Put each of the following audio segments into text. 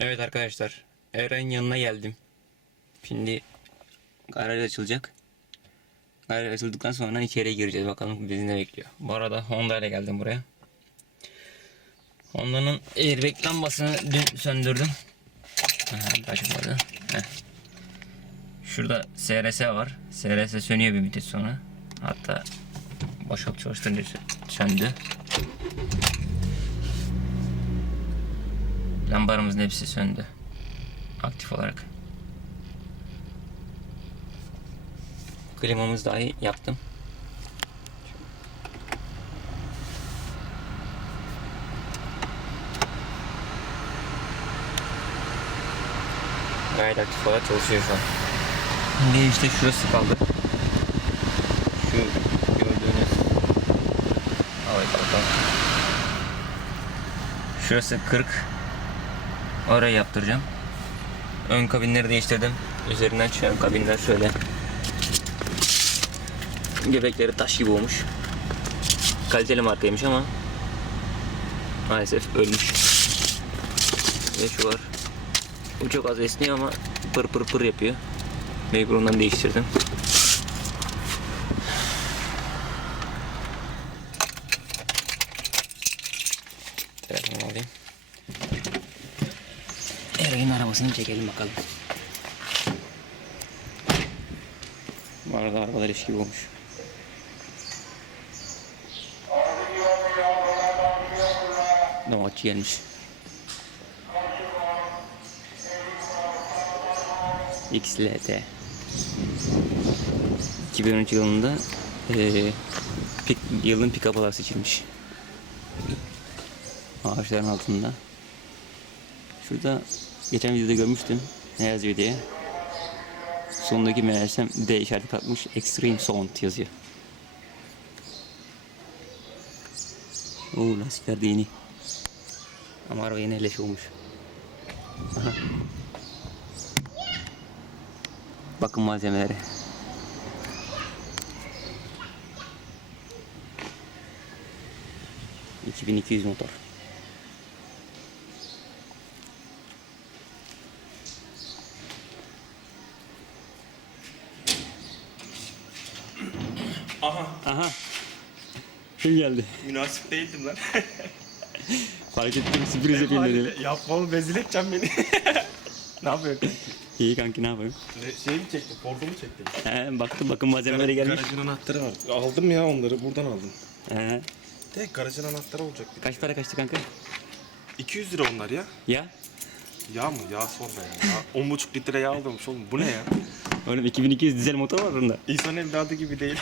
Evet arkadaşlar, Eray'ın yanına geldim. Şimdi garaj açılacak. Garaj açıldıktan sonra içeriye gireceğiz. Bakalım bizi ne bekliyor. Bu arada Honda ile geldim buraya. Honda'nın airbag lambasını dün söndürdüm. Aha, açmadı. Heh. Şurada SRS var. SRS sönüyor bir müddet sonra. Hatta boşalt çalıştırınca söndü. Lambalarımızın hepsi söndü. Aktif olarak. Klimamızı dahi yaptım. Gayet aktif olarak çalışıyor şu an. Şimdi işte şurası kaldı. Şu gördüğünüz havayı kapatalım. Şurası 40. Orayı yaptıracağım. Ön kabinleri değiştirdim. Üzerinden çıkan kabinler şöyle. Göbekleri taş gibi olmuş. Kaliteli markaymış ama maalesef ölmüş. Ve şu var. Bu çok az esniyor ama pır pır pır yapıyor. Mecbur ondan değiştirdim. Telefonu alayım. Eray'ın arabasını çekelim bakalım. Bu arada arabalar iş gibi olmuş. Novatçı gelmiş. XLT 2013 yılında yılın pick-up olarak seçilmiş. Ağaçların altında. Şurada geçen videoda görmüştüm. Ne yazıyor diye. Sondaki meğersem D işareti kalkmış. Extreme Sound yazıyor. Oo, lastikler de yeni. Ama araba yeni eleş olmuş. Aha. Bakın malzemeleri. ...2200 motor. Aha. Kim geldi? Münasip değildim lan. Fark ettim, sürpriz yapayım dedim. Yapma oğlum, rezil edeceğim beni. Ne yapıyorsun? İyi kanki, ne yapayım? Şey mi çektin? Fordu mu çektin? He, baktım bakın malzemeleri gelmiş. Garajın anahtarı var. Aldım ya onları, buradan aldım. He. De garajın anahtarı olacak. Kaç para kaçtı kanka? 200 lira onlar ya. Ya? Yağ mı? Yağ sorma ya. 10,5 litre yağ almış oğlum. Bu ne ya? Oğlum 2200 dizel motor var bunda. İnsan evladı gibi değil.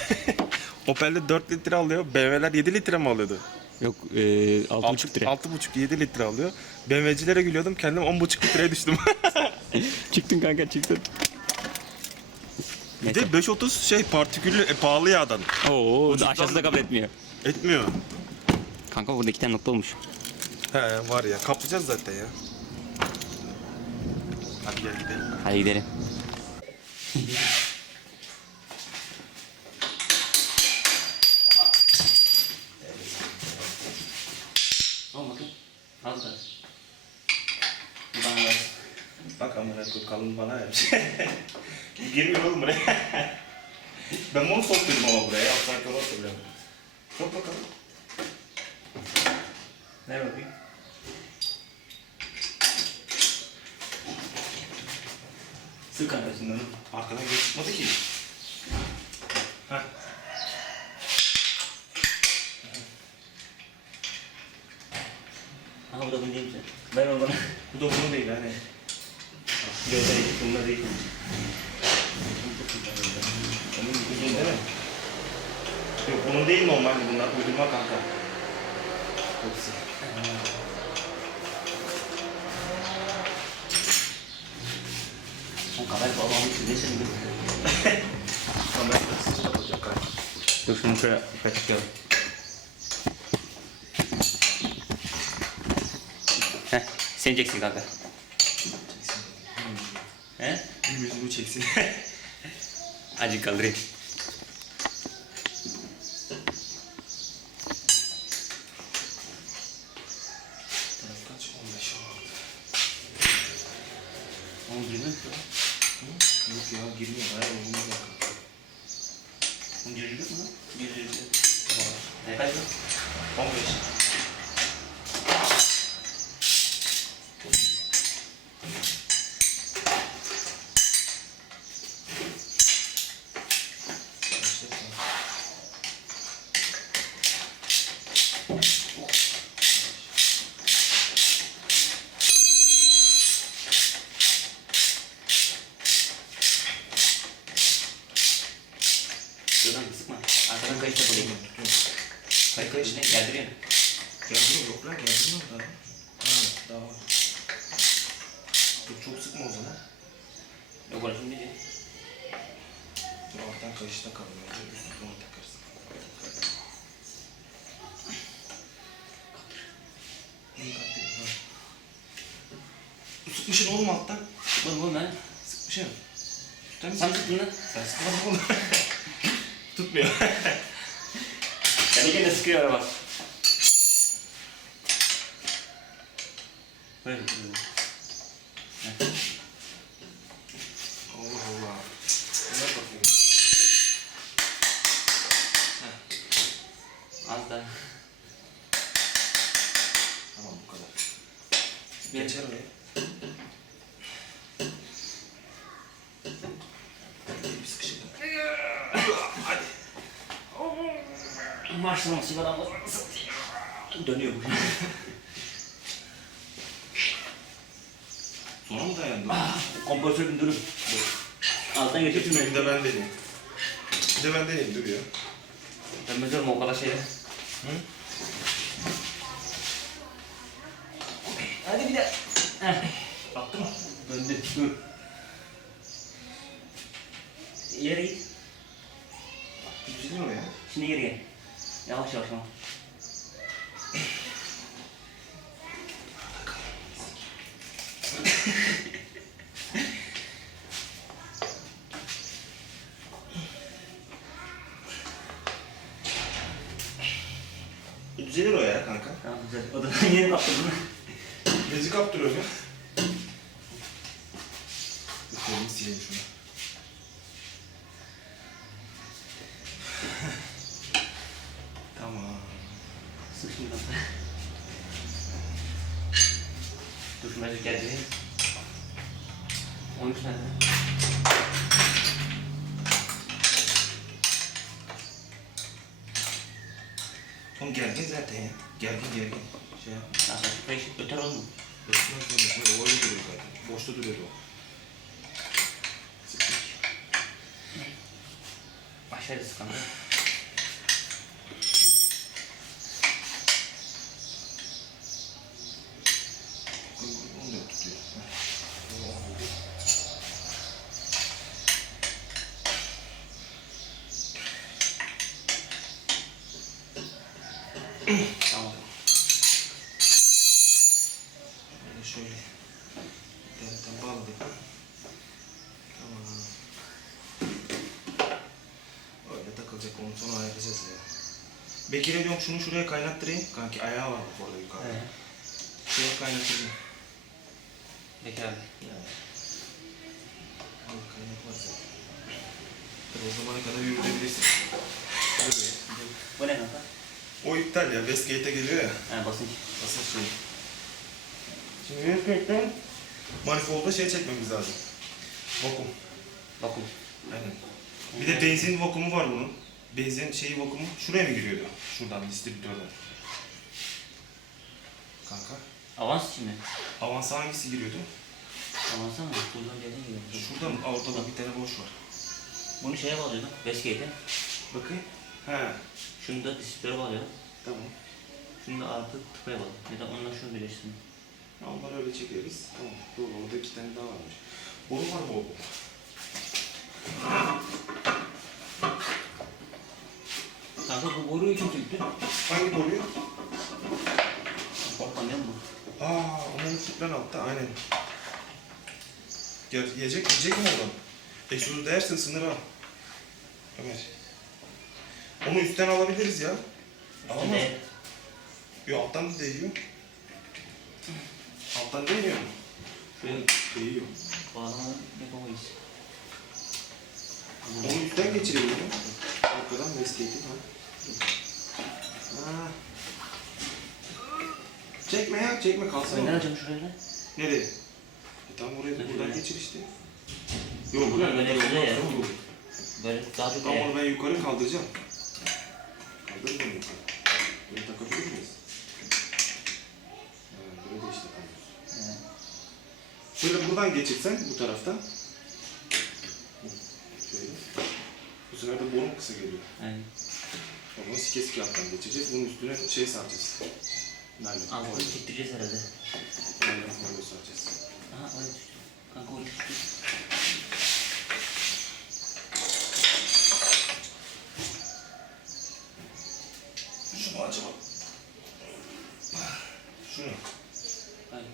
Opel'de 4 litre alıyor. BMW'ler 7 litre mi alıyordu? Yok 6,5 lira. 6,5-7 litre alıyor. BMW'cilere gülüyordum. Kendim 10,5 litreye düştüm. Çıktın kanka, çıktın. Bir de 530 şey partiküllü pahalı yağdan. Oo, Ucuzdan aşağısı da kabul etmiyor. Etmiyor. Kanka burada 2 tane nokta olmuş. He var ya, kaplayacağız zaten ya. Hadi gel gidelim. Hadi gidelim. Bakın. Az da. Bak amına koyayım, kalın bana yapmış. Girmiyor oğlum buraya. Ben bunu soktum ama buraya. Alt sanki onu hatırlıyorum. Sok bakalım. Ne bakayım? Sık arkasından. Arkadan geç çıkmadı ki. Heh. Aha, bu da bunu değil mi? Ben o bana. Bu da bunu değil hani. Gözleri bunlar değil. Onun uzun değil mi? Yok bunun değil normalde, bunlar uydurma kanka. Hepsi. O kadar babamın içinde şimdi. Kamera nasıl kapatacak kanka? Dur şunu şöyle kaçıklayalım. Heh, sen çeksin kanka. He? Yüzümü çeksin. Acık kaldırayım. Kaç? 15 oldu. Onu girmiyor ki. Yok ya girmiyor. Hayır olmuyor ya. Bunu girecek mi lan? Girecek. Ne kaç mı? 15. Şuradan sıkma. Arkadan kayış yapalım. Kayış ne? Geldiriyor. Geldiriyor yok lan geldiriyor mu daha? Ha daha var. Dur çok sıkma o zaman. Yok orası şimdi değil. Dur alttan kayışta kalıyor. Üstüne onu takarız. Sıkmışsın oğlum alttan. Oğlum ben. Sıkmışsın. Tutar mısın? Sen tuttun lan. Sen sıkmadın oğlum. Tutmuyor. Ben gene sıkıyor araba. Böyle tutuyor. Allah Allah. Bunlar bakıyorum. Az daha. Tamam bu kadar. Geçer oraya. Bir sıkışık. Hadi. Maşallah sigara dönüyor bu. Sonra mı dayandın? Kompresör bin durun. Alttan geçip Bir de ben deneyeyim. Bir de ben deneyeyim dur ya. Ben biliyorum o kadar şeyler. Hı? Hadi bir de. Attı mı? Döndü. Dur. Yere git. Düzgün o ya. Şimdi geri gel. Yavaş yavaş ama. Düzelir o ya kanka. Tamam güzel. O da yeni kaptırdın. Bezi kaptırıyor ya. Dur kolunu sileyim şunu. Tamam. Sık şimdi kapı. Dur şunu azıcık geldi. 13 nerede? Oğlum gergin zaten ya. Gergin. Şey yap. Arkadaşlar kayış öter olmuyor. Ötmez sonra o öyle duruyor zaten. Boşta duruyordu o. Sıktık. Aşağıya sıkalım. Onu da tutuyor. Tamam. Şöyle. İnternetten bağladık. Tamam. Öyle takılacak onu sonra ayarlayacağız ya. Bekir'e diyorum şunu şuraya kaynattırayım. Kanki ayağı var bak orada yukarıda. Evet. Şuraya kaynatırayım. Peki abi. Yani. Al kaynatmaz zaten. Tabii o zamana kadar yürütebilirsin. Böyle. Bu ne kanka? O iptal ya. Westgate'e geliyor ya. Ha basınç. Asıl şey. Şimdi Westgate'den manifolda şey çekmemiz lazım. Vakum. Bakın. Aynen. Bir de benzin vakumu var bunun. Benzin şeyi vakumu şuraya mı giriyordu? Şuradan distribütörden. Kanka. Avans için mi? Avansa hangisi giriyordu? Avansa mı? Buradan gelin gibi. Şurada mı? Ortada bir tane boş var. Bunu şeye bağlıyordum. Westgate'e. Bakayım. He. Şunu da disiplere bağlıyordum. Tamam. Şunu da artık tıpaya bağlı. Ya da onunla şunu birleştirdim. Ha, onları öyle çekeriz. Tamam. Doğru. Orada iki tane daha varmış. Boru var mı o? Kanka bu boruyu kim söktü? Hangi boruyu? Korkma değil mi bu? Onun sütlen altta. Aynen. Yiyecek mi oradan? Egzozu dersin sınır al. Ömer. Onu üstten alabiliriz ya. Alamaz. Üstünde Yok alttan da değiyor. Alttan değmiyor mu? şöyle Değiyor. bağlama yapamayız. Onu üstten geçirebilirim. Arkadan mesleği ha. Ha. Çekme ya, çekme kalsın. Ben ne orada. alacağım şuraya lan? Nereye? Tam oraya Hadi buradan böyle. geçir işte. Yok buradan Böyle olmaz, böyle ya. yok. Böyle daha çok Ama onu ben yukarı kaldıracağım. Kaldırırım yukarı. Bunu takabilir miyiz? Böyle de işte kaldır. Şöyle buradan geçirsen bu taraftan. Şöyle. Bu sefer de borum kısa geliyor. Aynen. Onu sike sike alttan geçeceğiz. Bunun üstüne şey saracağız. Naylon. Ağzını çektireceğiz herhalde. Naylon folyo saracağız. Aha oraya düştü. Kanka oraya düştü. Şunu acaba. Şunu. Aynen.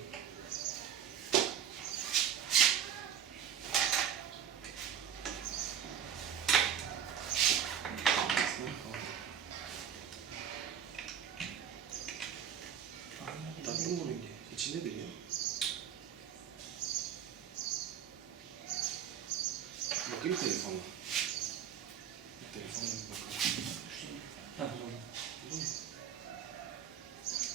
Taktım bunu diye. İçindedir ya. Bakayım telefonla. Telefonla bir bakalım. Tamam oldu.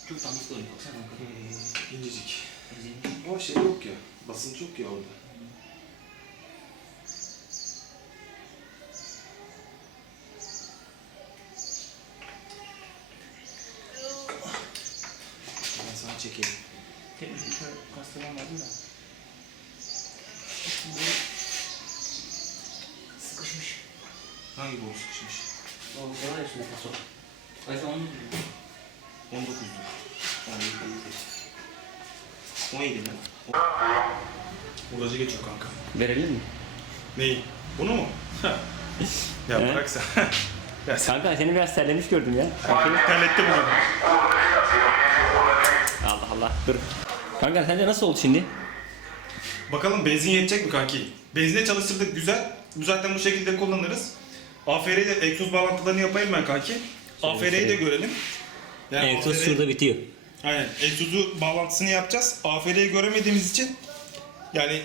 Çok damlısı oluyor baksana kanka. İncecik. Ezeyim. Ama şey yok ya. Basınç yok ya orada. Ben sana çekeyim. Tekrar şöyle kastırmam lazım da. Sıkışmış. Hangi boru sıkışmış? O var ya üstünde paso. Oysa onu diyor. 19'du. Yani iyi değil. 17 mi? Buracı geçiyor kanka. Verelim mi? Neyi? Bunu mu? Ya He? bırak sen. Ya sen Kanka seni biraz terlemiş gördüm ya. terletti bunu. Allah Allah dur. Kanka sence nasıl oldu şimdi? Bakalım benzin yetecek mi kanki? Benzine çalıştırdık güzel. Bu zaten bu şekilde kullanırız. AFR'yi de egzoz bağlantılarını yapayım ben kanki. AFR'yi de görelim. Yani Egzoz AFR şurada bitiyor. Aynen. Egzozu bağlantısını yapacağız. AFR'yi göremediğimiz için yani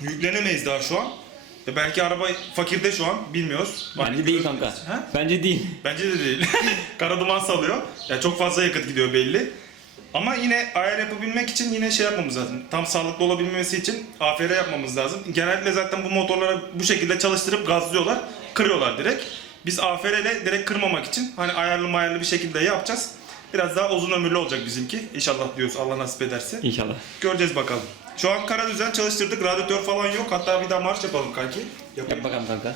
yüklenemeyiz daha şu an. Ve belki araba fakirde şu an bilmiyoruz. Bence değil kanka. Ha? Bence değil. Bence de değil. Kara duman salıyor. Yani çok fazla yakıt gidiyor belli. Ama yine ayar yapabilmek için yine şey yapmamız lazım. Tam sağlıklı olabilmesi için AFR yapmamız lazım. Genellikle zaten bu motorları bu şekilde çalıştırıp gazlıyorlar. Kırıyorlar direkt. Biz AFR ile direkt kırmamak için hani ayarlı bir şekilde yapacağız. Biraz daha uzun ömürlü olacak bizimki. İnşallah diyoruz Allah nasip ederse. İnşallah. Göreceğiz bakalım. Şu an kara düzen çalıştırdık. Radyatör falan yok. Hatta bir daha marş yapalım kanki. Yap bakalım kanka.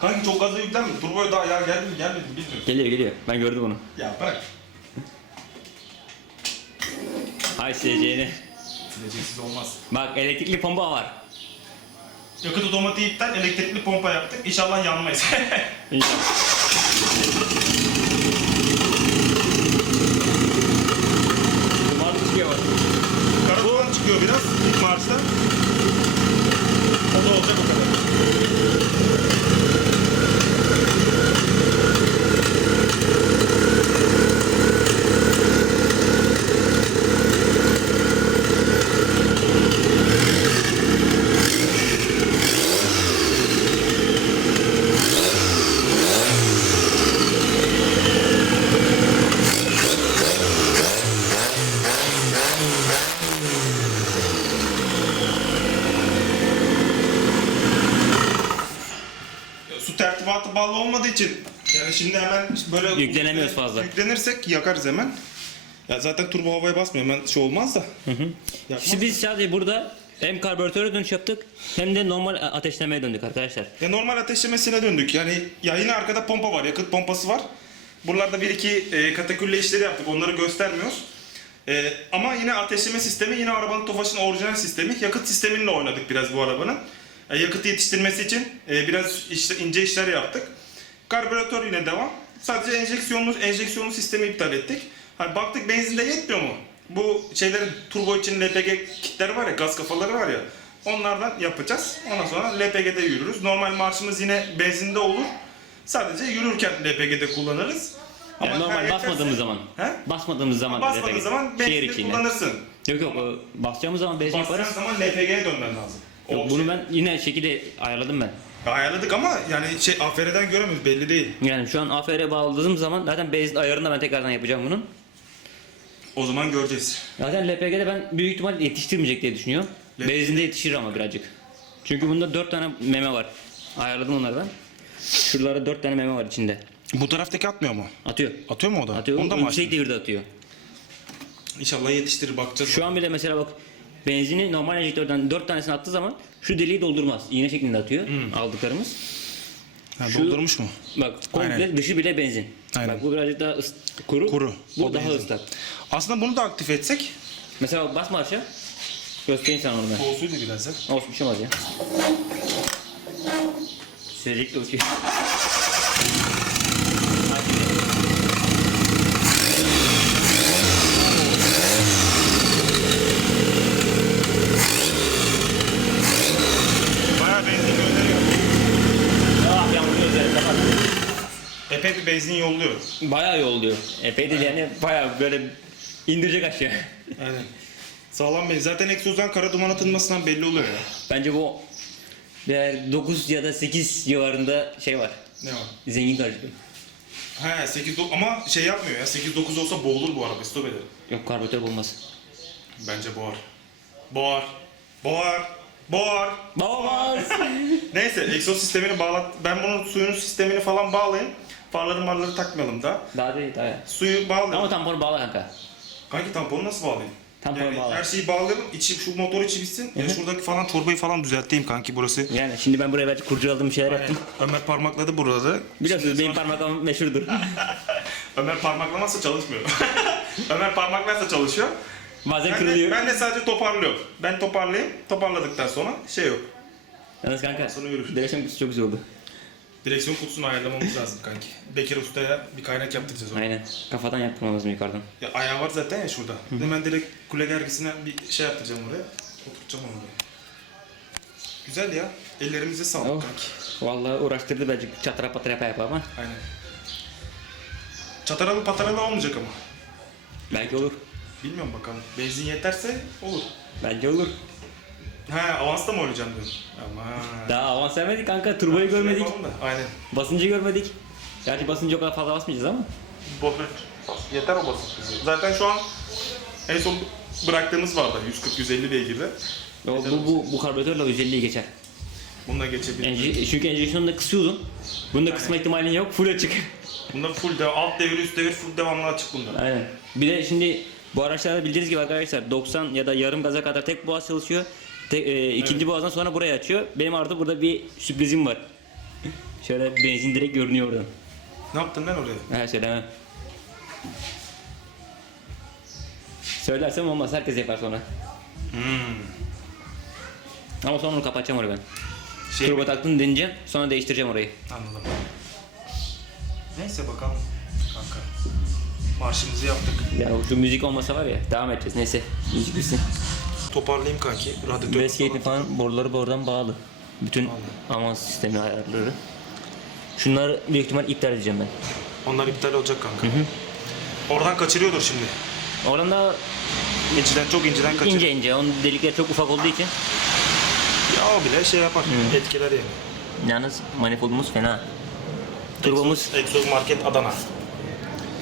Kanki çok gaza yüklenme. Turboya daha ya geldi mi gelmedi mi bilmiyorum. Geliyor. Ben gördüm onu. Ya bırak. Ay sileceğini. Sileceksiz olmaz. Bak elektrikli pompa var. Yakıt otomatiği iptal, elektrikli pompa yaptık. İnşallah yanmayız. İnşallah. Duman çıkıyor bak. Kara duman çıkıyor biraz ilk marşta. O da olacak o kadar. Su tertibatı bağlı olmadığı için yani şimdi hemen böyle Yüklenemiyoruz fazla. Yüklenirsek yakarız hemen. Ya zaten turbo havaya basmıyor. Hemen şey olmaz da. Yakmaz. Şimdi biz sadece burada hem karbüratöre dönüş yaptık hem de normal ateşlemeye döndük arkadaşlar. Ya normal ateşlemesine döndük. Yani ya yine arkada pompa var. Yakıt pompası var. Buralarda bir iki katakülle işleri yaptık. Onları göstermiyoruz. Ama yine ateşleme sistemi yine arabanın Tofaş'ın orijinal sistemi. Yakıt sistemiyle oynadık biraz bu arabanın. Yakıt yetiştirmesi için biraz ince işler yaptık. Karbüratör yine devam. Sadece enjeksiyonlu sistemi iptal ettik. Hani baktık benzinde yetmiyor mu? Bu şeylerin turbo için LPG kitleri var ya, gaz kafaları var ya. Onlardan yapacağız. Ondan sonra LPG'de yürürüz. Normal marşımız yine benzinde olur. Sadece yürürken LPG'de kullanırız. Yani normal yeterse- basmadığımız zaman. He? Basmadığımız zaman. Basmadığın zaman şehir benzinli içinde. kullanırsın. Yok basacağımız zaman benzin Bastığın yaparız. zaman LPG'ye dönmen lazım. Yok, bunu ben yine şekilde ayarladım ben. Ayarladık ama yani AFR'den göremiyoruz, belli değil. Yani şu an AFR'e bağladığım zaman zaten benzin ayarını da ben tekrardan yapacağım bunun. O zaman göreceğiz. Zaten LPG'de ben büyük ihtimal yetiştirmeyecek diye düşünüyorum. Benzinde yetişir ama birazcık. Çünkü bunda 4 tane meme var. Ayarladım onları ben. Şuralarda 4 tane meme var içinde. Bu taraftaki atmıyor mu? Atıyor. Atıyor mu o da? Atıyor. Onu da mı Yüksek açtın? devirde atıyor. İnşallah yetiştirir, bakacağız. Şu an bile mesela bak benzini normal enjektörden 4 tanesini attığı zaman şu deliği doldurmaz. İğne şeklinde atıyor aldıklarımız. Ha, Şu- doldurmuş mu? Bak komple Aynen. dışı bile benzin. Aynen. Bak bu birazcık daha kuru. Kuru. Bu O daha benzin. ıslak. Aslında bunu da aktif etsek. Mesela bak basma aşağı. Göstereyim sana onu ben. Soğusuydu biraz da. Olsun bir şey olmaz ya. Sürekli uçuyor. Bayağı benzin gönderiyor. Ah yağmur gözleri kapat. Epey bir benzin yolluyor. Bayağı yolluyor. Epey değil yani bayağı böyle indirecek aşağı. Aynen. Sağlam benzin. Zaten egzozdan kara duman atılmasından belli oluyor ya. Bence bu değer 9 ya da 8 civarında şey var. Ne var? Zengin karışıklı. He 8 ama şey yapmıyor ya. 8-9 olsa boğulur bu araba. Stop eder. Yok karbüratör bulmaz. Bence boğar. Boğar. Boğar. Boğar. Bağlamaz. Neyse egzoz sistemini bağlat. Ben bunun suyun sistemini falan bağlayayım. Farları takmayalım da. Daha değil daha. Suyu bağlayalım. Ama tamponu bağla kanka. Kanki tamponu nasıl bağlayayım? Tamponu Yani bağla. her şeyi bağlayalım. İçi, şu motor içi bitsin. Ya şuradaki falan çorbayı falan düzelteyim kanki burası. Yani şimdi ben buraya belki kurcaladım bir şeyler yaptım. Ömer parmakladı burada. Biliyorsunuz benim parmaklarım meşhurdur. Ömer parmaklamazsa çalışmıyor. Ömer parmaklarsa çalışıyor. Bazen Ben kırılıyor. de, ben de sadece toparlıyorum. Ben toparlayayım. Toparladıktan sonra şey yok. Yalnız kanka Sonra yürür. direksiyon kutusu çok güzel oldu. Direksiyon kutusunu ayarlamamız lazım kanki. Bekir Usta'ya bir kaynak yaptıracağız onu. Aynen. Kafadan yapmamız lazım yukarıdan. Ya ayağı var zaten ya şurada. Hemen direkt kule gergisine bir şey yaptıracağım oraya. Oturtacağım onu oraya. Güzel ya. Ellerimize sağlık Oh. kanki. Vallahi uğraştırdı belki çatıra patıra yapa ama Aynen. Çataralı pataralı olmayacak ama. belki olur. Bilmiyorum bakalım. Benzin yeterse olur. Bence olur. Ha avansla mı oynayacağım diyorsun? Ama. Daha avans vermedik kanka. Turboyu görmedik. Aynen. Basıncı görmedik. Gerçi basıncı o kadar fazla basmayacağız ama. Boşver. Yeter o basınç bize. Zaten şu an en son bıraktığımız vardı 140-150 beygirde. Bu karbüratörle 150'yi geçer. Bununla geçebilir. Çünkü enjeksiyonu da kısıyordun. Bunu da kısma ihtimalin yok. Full açık. Bunda full alt devir üst devir full devamlı açık bunda. Aynen. Bir de şimdi bu araçlarda bildiğiniz gibi arkadaşlar 90 ya da yarım gaza kadar tek boğaz çalışıyor. İkinci boğazdan sonra buraya açıyor. Benim artık burada bir sürprizim var. Şöyle benzin direkt görünüyor oradan. Ne yaptın lan oraya? Ha söylemem. Söylersem olmaz. Herkes yapar sonra. Ama sonra onu kapatacağım orayı ben. Turbo taktım deneyeceğim. Sonra değiştireceğim orayı. Anladım. Neyse bakalım kanka. Marşımızı yaptık. Ya şu müzik olmasa var ya devam edeceğiz. Neyse. Müzik bitsin. Toparlayayım kanki. Radyatör Wastegate'in falan boruları buradan bağlı. Bütün avans sistemi ayarları. Şunları büyük ihtimal iptal edeceğim ben. Onlar iptal olacak kanka. Oradan kaçırıyordur şimdi. Oradan da İnciden çok inceden kaçırıyor. ince ince. Onun delikleri çok ufak olduğu için. Ya o bile şey yapar. Etkiler yani. Yalnız manifoldumuz fena. Turbomuz, Exos Market Adana.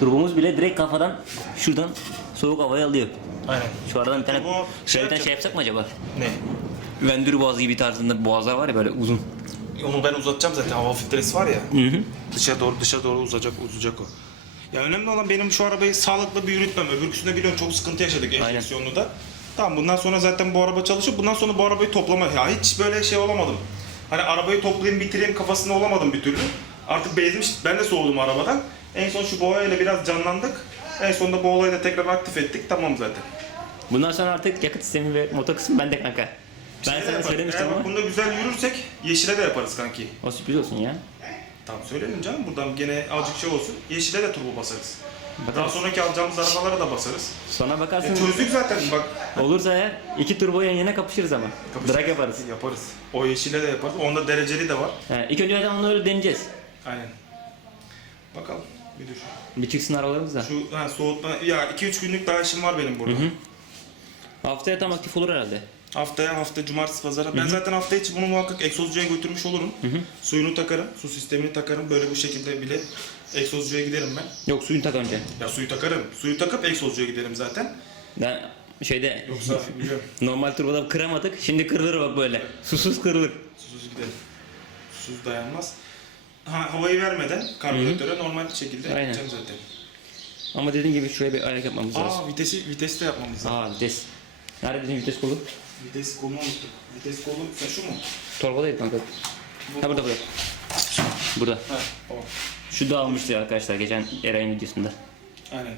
turbomuz bile direkt kafadan şuradan soğuk havayı alıyor. Aynen. Şu aradan bir tane Turbo şeritten şey şey yapsak mı acaba? Ne? Vendür boğazı gibi tarzında boğazlar var ya böyle uzun. Onu ben uzatacağım zaten. Hava filtresi var ya. Hı hı. Dışa doğru uzayacak o. Ya önemli olan benim şu arabayı sağlıklı bir yürütmem. Öbürküsünde biliyorsun çok sıkıntı yaşadık enjeksiyonlu da. Tamam bundan sonra zaten bu araba çalışıyor. Bundan sonra bu arabayı toplama. Ya hiç böyle şey olamadım. Hani arabayı toplayayım bitireyim kafasında olamadım bir türlü. Artık bezmiş. Ben de soğudum arabadan. En son şu boğayla biraz canlandık. En sonunda bu olayı da tekrar aktif ettik. Tamam zaten. Bundan sonra artık yakıt sistemi ve motor kısmı bende kanka. Ben Şey de sana yaparız. söylemiştim Eğer ama. bunda güzel yürürsek yeşile de yaparız kanki. O sürpriz olsun ya. Tamam söyleyelim canım. Buradan gene azıcık şey olsun. Yeşile de turbo basarız. Daha Bakarız. sonraki alacağımız arabalara da basarız. Sonra bakarsın. Çözdük zaten bak. Olursa eğer iki turbo yan yana kapışırız ama. Drag yaparız. Yaparız. O yeşile de yaparız. Onda dereceli de var. İlk önce zaten onu öyle deneyeceğiz. Aynen. Bakalım. Bir dur. Bir çıksın aralarımız da. Soğutma. Ya 2-3 günlük daha işim var benim burada. Haftaya tam aktif olur herhalde. Hafta cumartesi pazara. Ben zaten hafta içi bunu muhakkak egzozcuya götürmüş olurum. Suyunu takarım, su sistemini takarım. Böyle bu şekilde bile egzozcuya giderim ben. Yok suyunu tak önce. Ya suyu takarım. Suyu takıp egzozcuya giderim zaten. Ben şeyde Yoksa biliyorum. normal turboda kıramadık. Şimdi kırılır bak böyle. Susuz kırılır. Susuz gidelim. Susuz dayanmaz. Havayı vermeden karbüratöre normal şekilde Aynen. gideceğim zaten. Ama dediğim gibi şuraya bir ayak yapmamız lazım. Vites de yapmamız lazım. Vites. Nerede bizim vites kolu? Vites kolunu unuttuk. Vites kolu şu mu? Torba değil kanka. Ha burada. Burada. Ha, o. Şu dağılmıştı arkadaşlar geçen Eray'ın videosunda. Aynen.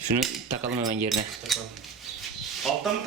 Şunu takalım hemen yerine. Takalım. Alttan mı